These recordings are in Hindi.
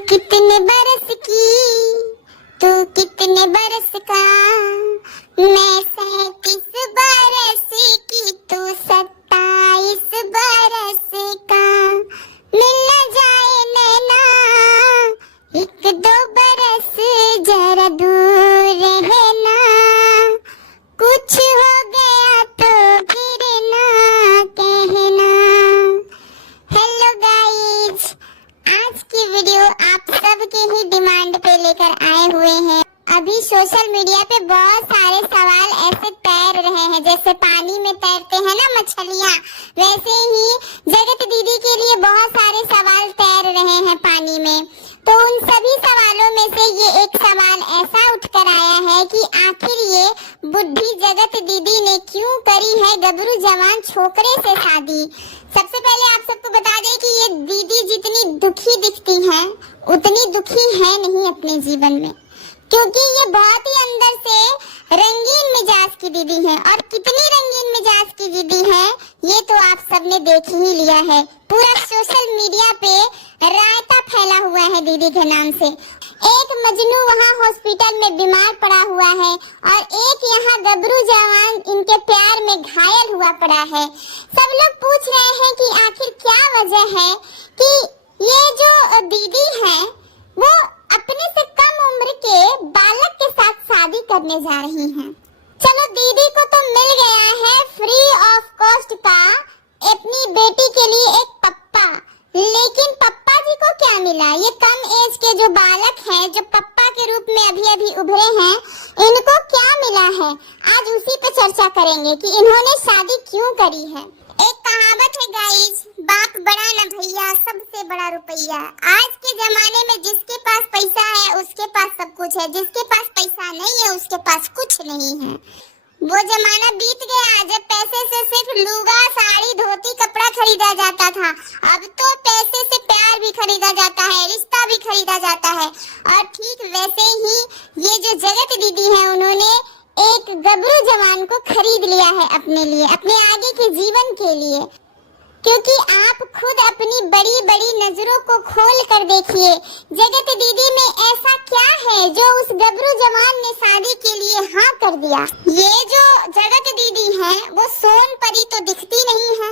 कितने बरस की, तू कितने बरस का, मैं 37 बरस की, तू 27 बरस का। मिल न जाए नैना 1-2 बरस, जरा दूर रहना, कुछ हो गया तो फिर ना कहना। हेलो गाइस, आज की वीडियो आप सबके ही डिमांड पे लेकर आए हुए हैं। अभी सोशल मीडिया पे बहुत सारे सवाल ऐसे तैर रहे हैं, जैसे पानी में तैरते हैं ना मछलियाँ, वैसे ही जगत दीदी के लिए बहुत सारे सवाल तैर रहे हैं पानी में। तो उन सभी सवालों में से ये एक सवाल ऐसा उठकर आया है कि आखिर ये बुढ़ी जगत दीदी ने क्यों करी है गबरू जवान छोकरे से शादी। सबसे पहले आप सबको बता दें कि ये दीदी जितनी दुखी दिखती हैं उतनी दुखी है नहीं अपने जीवन में, क्योंकि ये बहुत ही अंदर से रंगीन मिजाज की दीदी है। और कितनी रंगीन मिजाज की दीदी है ये तो आप सबने देख ही लिया है। पूरा सोशल मीडिया पे रायता फैला हुआ है दीदी के नाम से। एक मजनू वहाँ हॉस्पिटल में बीमार पड़ा हुआ है और एक यहाँ गबरू जवान इनके प्यार में घायल हुआ पड़ा है। सब लोग पूछ रहे हैं कि आखिर क्या वजह है कि ये जो दीदी है वो अपने से कम उम्र के बालक के साथ शादी करने जा रही हैं। चलो, दीदी को तो मिल गया है फ्री ऑफ कॉस्ट का अपनी बेटी के लिए एक पप्पा, लेकिन पप्पा जी को क्या मिला? ये कम एज के जो बालक हैं, जो पप्पा के रूप में अभी अभी उभरे हैं, इनको क्या मिला है? आज उसी पे चर्चा करेंगे कि इन्होंने शादी क्यों करी है। एक कहावत है गाइस, बाप बड़ा न भैया, सबसे बड़ा रुपया। आज के जमाने में जिसके पास पैसा है उसके पास सब कुछ है, जिसके पास पैसा नहीं है उसके पास कुछ नहीं है। वो जमाना बीत गया जब पैसे से सिर्फ लुगा, साड़ी, धोती, कपड़ा खरीदा जाता था। अब तो पैसे से प्यार भी खरीदा जाता है, रिश्ता भी खरीदा जाता है। और ठीक वैसे ही ये जो जगत दीदी है, उन्होंने एक गबरू जवान को खरीद लिया है अपने लिए, अपने आगे के जीवन के लिए। क्योंकि आप खुद अपनी बड़ी बड़ी नजरों को खोल कर देखिए, जगत दीदी में ऐसा क्या है जो उस गबरू जवान ने शादी के लिए हाँ कर दिया। ये जो जगत दीदी है वो सोन परी तो दिखती नहीं है,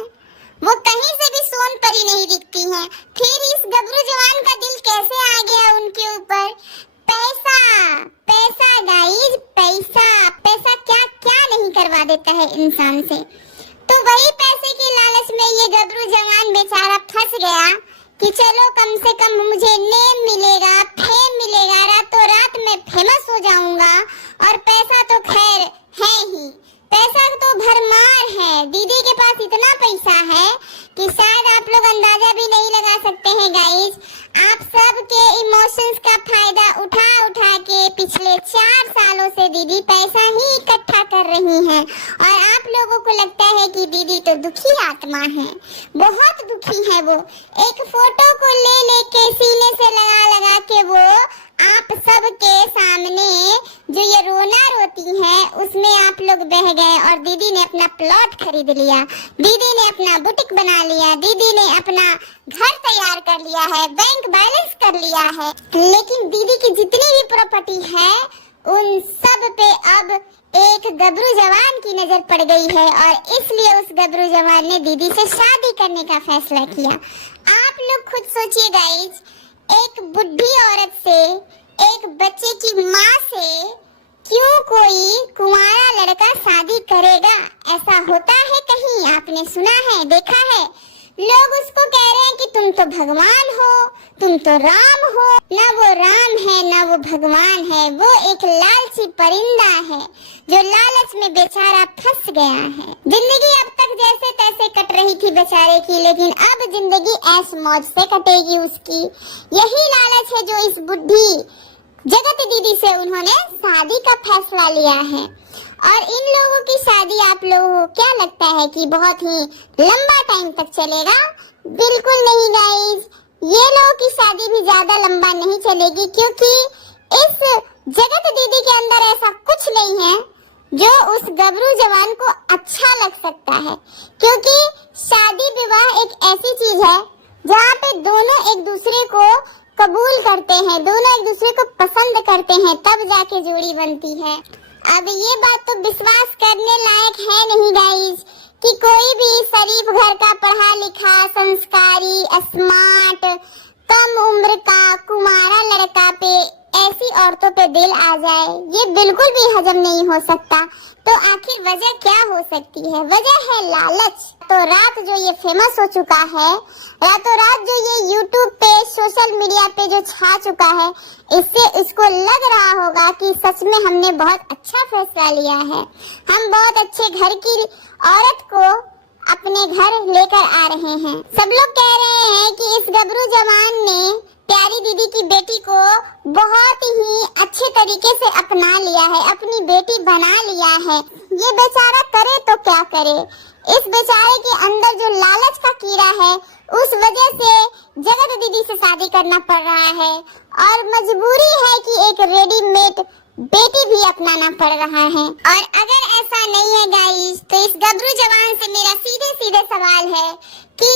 वो कहीं से भी सोन परी नहीं दिखती है। फिर इस गबरू जवान का दिल कैसे आ गया उनके ऊपर? पैसा, पैसा गाइस, पैसा। पैसा क्या क्या नहीं करवा देता है इंसान से। तो वही पैसे के लालच में ये गबरू जवान बेचारा फंस गया कि चलो कम से कम मुझे नेम मिलेगा, फेम मिलेगा, रातों रात में फेमस हो जाऊंगा। और पैसा तो खैर है ही, पैसा तो भरमार है। दीदी के पास इतना पैसा है कि शायद आप लोग अंदाजा भी नहीं लगा सकते हैं गाइस। आप सब के इमोशंस का फायदा उठा उठा के पिछले 4 सालों से दीदी पैसा ही इकट्ठा कर रही हैं। और आप लोगों को लगता है कि दीदी तो दुखी आत्मा है, बहुत दुखी है वो। एक फोटो को ले लेके सीने से लगा लगा के वो आप सब के सामने जो ये रोना रोती है उसमें आप लोग बह गए और दीदी ने अपना प्लॉट खरीद लिया, दीदी ने अपना बुटीक बना लिया, दीदी ने अपना घर तैयार कर लिया है, बैंक बैलेंस कर लिया है। लेकिन दीदी की जितनी भी प्रॉपर्टी है उन सब पे अब एक गबरू जवान की नजर पड़ गई है और इसलिए उस गबरू जवान ने दीदी से शादी करने का फैसला किया। आप लोग खुद सोचिए गाइस, एक बुढ़ी औरत से, एक बच्चे की माँ से क्यों कोई कुंवारा लड़का शादी करेगा? ऐसा होता है कहीं? आपने सुना है, देखा है? लोग उसको कह रहे हैं कि तुम तो भगवान हो, तुम तो राम हो। ना वो राम है ना वो भगवान है, वो एक लालची परिंदा है जो लालच में बेचारा फंस गया है। जिंदगी अब तक जैसे तैसे कट रही थी बेचारे की, लेकिन अब जिंदगी ऐश मौज से कटेगी उसकी। यही लालच है जो इस बुढ़ी जगत दीदी से उन्होंने शादी का फैसला लिया है। और इन लोगों की शादी आप लोगों को क्या लगता है कि बहुत ही लंबा टाइम तक चलेगा? बिल्कुल नहीं गाइस, ये लोगों की शादी भी ज्यादा लंबा नहीं चलेगी, क्योंकि इस जगत दीदी के अंदर ऐसा कुछ नहीं है जो उस गबरू जवान को अच्छा लग सकता है। क्योंकि शादी विवाह एक ऐसी चीज है जहाँ पे दोनों एक दूसरे को कबूल कर करते हैं, दोनों एक दूसरे को पसंद करते हैं, तब जाके जोड़ी बनती है। अब ये बात तो विश्वास करने लायक है नहीं गाइस कि कोई भी शरीफ घर का पढ़ा लिखा संस्कारी स्मार्ट कम उम्र का कुंवारा लड़का पे ऐसी औरतों पे दिल आ जाए, ये बिल्कुल भी हजम नहीं हो सकता। तो आखिर वजह क्या हो सकती है? वजह है लालच। तो रात जो ये फेमस हो चुका है, रातों रात जो ये YouTube पे सोशल मीडिया पे जो छा चुका है, इससे इसको लग रहा होगा कि सच में हमने बहुत अच्छा फैसला लिया है, हम बहुत अच्छे घर की औरत को अपने घर लेकर आ रहे हैं। सब लोग कह रहे हैं कि इस गबरू जवान ने प्यारी दीदी की बेटी को बहुत ही अच्छे तरीके से अपना लिया है, अपनी बेटी बना लिया है। ये बेचारा करे तो क्या करे, इस बेचारे के अंदर जो लालच का कीड़ा है उस वजह से जगत दीदी से शादी करना पड़ रहा है और मजबूरी है कि एक रेडीमेड बेटी भी अपनाना पड़ रहा है। और अगर ऐसा नहीं है गाइस, तो इस गबरू जवान से मेरा सीधे सीधे सवाल है कि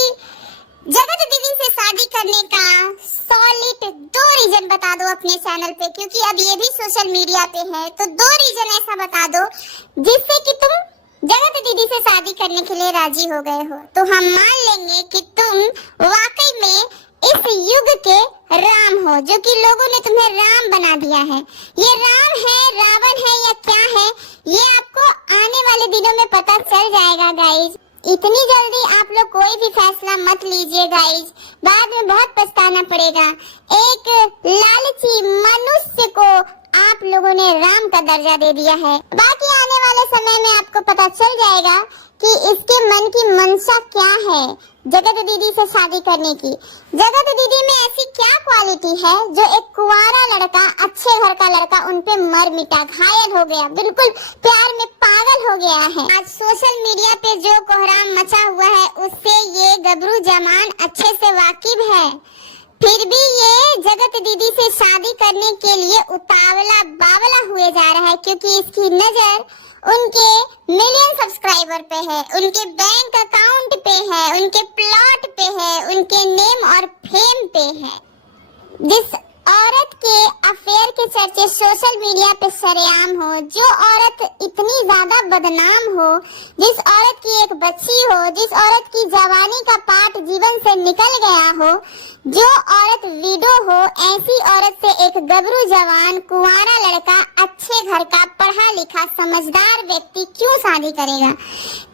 जगत दीदी से शादी करने का सॉलिड 2 रीजन बता दो अपने चैनल पे, क्योंकि अब ये भी सोशल मीडिया पे है। तो 2 रीजन ऐसा बता दो जिससे कि तुम जगत दीदी से शादी करने के लिए राजी हो गए हो, तो हम मान लेंगे कि तुम वाकई में इस युग के राम हो, जो कि लोगों ने तुम्हें राम बना दिया है। ये राम है, रावण है या क्या है, ये आपको आने वाले दिनों में पता चल जाएगा गाइज। इतनी जल्दी आप लोग कोई भी फैसला मत लीजिए गाइज, बाद में बहुत पछताना पड़ेगा। एक लालची मनुष्य को आप लोगों ने राम का दर्जा दे दिया है। बाकी आने वाले समय में आपको पता चल जाएगा कि इसके मन की मंशा क्या है जगत दीदी से शादी करने की। जगत दीदी में ऐसी क्या क्वालिटी है जो एक कुंवारा लड़का, अच्छे घर का लड़का उन पे मर मिटा, घायल हो गया, बिल्कुल प्यार में पागल हो गया है। आज सोशल मीडिया पे जो कोहराम मचा हुआ है उससे ये गबरू जवान अच्छे से वाकिफ है, फिर भी ये जगत दीदी से शादी करने के लिए उतावला बावला हुए जा रहा है, क्योंकि इसकी नजर उनके मिलियन सब्सक्राइबर पे है, उनके बैंक अकाउंट पे है, उनके प्लॉट पे है, उनके नेम और फेम पे है। जिस औरत के अफेयर के चर्चे सोशल मीडिया पे सरेआम हो, जो औरत इतनी ज्यादा बदनाम हो, जिस औरत की एक बच्ची हो, जिस औरत की जवानी का पार्ट जीवन से निकल गया हो, जो औरत विडो हो, ऐसी औरत से एक गबरू जवान कुंवारा लड़का, अच्छे घर का पढ़ा लिखा समझदार व्यक्ति क्यों शादी करेगा?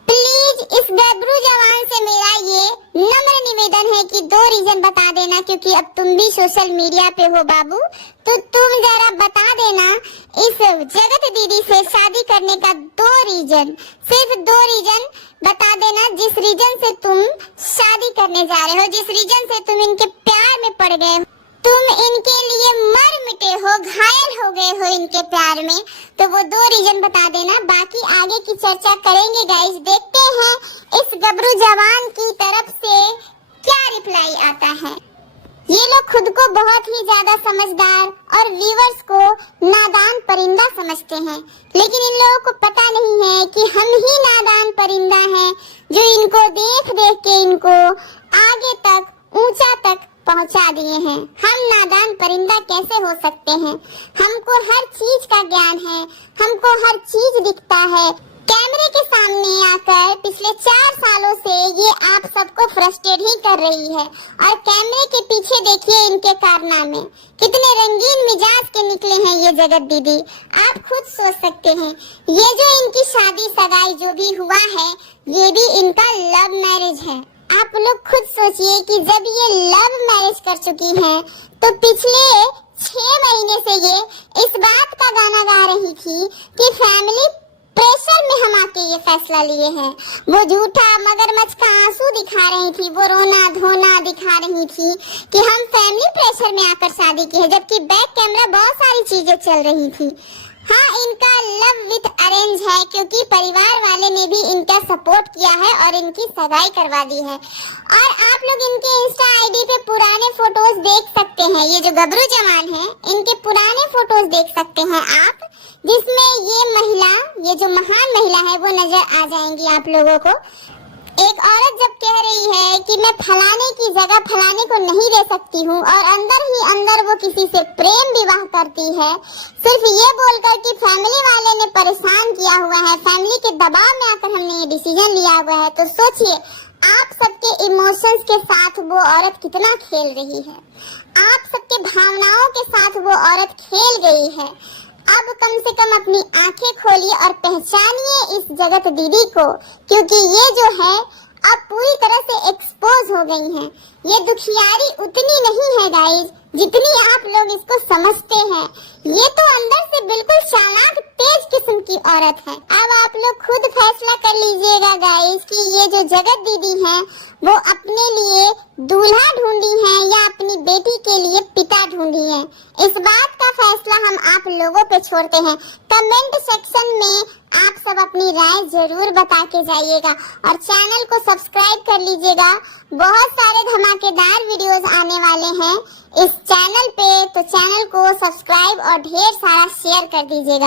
प्लीज इस गबरू जवान से मेरा ये नम्र निवेदन है कि 2 रीजन बता देना, क्योंकि अब तुम भी सोशल मीडिया पे हो बाबू, तो तुम जरा बता देना इस जगत दीदी से शादी करने का 2 रीजन, सिर्फ 2 रीजन बता देना, जिस रीजन से तुम शादी करने जा रहे हो, जिस रीजन से तुम इनके प्यार में पड़ गए हो, तुम इनके लिए मर मिटे हो, घायल हो गए हो इनके प्यार में, तो वो 2 रीजन बता देना। बाकी आगे की चर्चा करेंगे गाइस। देखते हैं इस गबरू जवान की तरफ से क्या रिप्लाई आता है। ये लोग खुद को बहुत ही ज्यादा समझदार और व्यूअर्स को नादान परिंदा समझते हैं, लेकिन इन लोगों को पता नहीं है कि हम ही नादान परिंदा हैं, जो इनको देख देख के इनको आगे तक, ऊंचा तक पहुंचा दिए हैं। हम नादान परिंदा कैसे हो सकते हैं? हमको हर चीज का ज्ञान है, हमको हर चीज दिखता है। कैमरे के सामने आकर पिछले 4 सालों से ये आप सबको फ्रस्ट्रेट ही कर रही है, और कैमरे के पीछे देखिए इनके कारनामे कितने रंगीन मिजाज के निकले हैं ये जगत दीदी। आप खुद सोच सकते हैं, ये जो इनकी शादी सगाई जो भी हुआ है, ये भी इनका लव मैरिज है। आप लोग खुद सोचिए कि जब ये लव मैरिज कर चुकी हैं, तो पिछले 6 महीने से ये इस बात का गाना गा रही थी कि फैमिली प्रेशर में हम आके ये फैसला लिए हैं। वो झूठा मगरमच्छ का आंसू दिखा रही थी, वो रोना धोना दिखा रही थी कि हम फैमिली प्रेशर में आकर शादी की है, जबकि बैक कैमरा बहुत सारी चीजें चल रही थी। हाँ, इनका लव विथ अरेंज है, क्योंकि परिवार वाले ने भी इनका सपोर्ट किया है और इनकी सगाई करवा दी है। और आप लोग इनके इंस्टा आईडी पे पुराने फोटोज देख सकते हैं, ये जो गबरू जवान है इनके पुराने फोटोज देख सकते हैं आप, जिसमें ये महिला, ये जो महान महिला है वो नजर आ जाएंगी आप लोगों को। एक औरत जब कह रही है कि मैं फलाने की जगह फलाने को नहीं दे सकती हूँ और अंदर ही अंदर वो किसी से प्रेम विवाह करती है, सिर्फ ये बोलकर कि फैमिली वाले ने परेशान किया हुआ है, फैमिली के दबाव में आकर हमने ये डिसीजन लिया हुआ है, तो सोचिए आप सबके इमोशंस के साथ वो औरत कितना खेल रही है, आप सबके भावनाओं के साथ वो औरत खेल गई है। अब कम से कम अपनी आंखें खोलिए और पहचानिए इस जगत दीदी को, क्योंकि ये जो है अब पूरी तरह से एक्सपोज हो गई हैं। ये दुखियारी उतनी नहीं है गाइस जितनी आप लोग इसको समझते हैं। ये तो अंदर से बिल्कुल चालाक तेज किस्म की औरत है। अब आप लोग खुद फैसला कर लीजिएगा गाइस कि ये जो जगत दीदी है वो अपने लिए दूल्हा ढूंढी है या अपनी बेटी के लिए पिता ढूंढी है। इस बात का फैसला हम आप लोगों पे छोड़ते हैं। कमेंट सेक्शन में आप सब अपनी राय जरूर बता के जाइएगा और चैनल को सब्सक्राइब कर लीजिएगा। बहुत सारे धमाकेदार वीडियोस आने वाले हैं इस चैनल पे, तो चैनल को सब्सक्राइब और ढेर सारा शेयर कर दीजिएगा।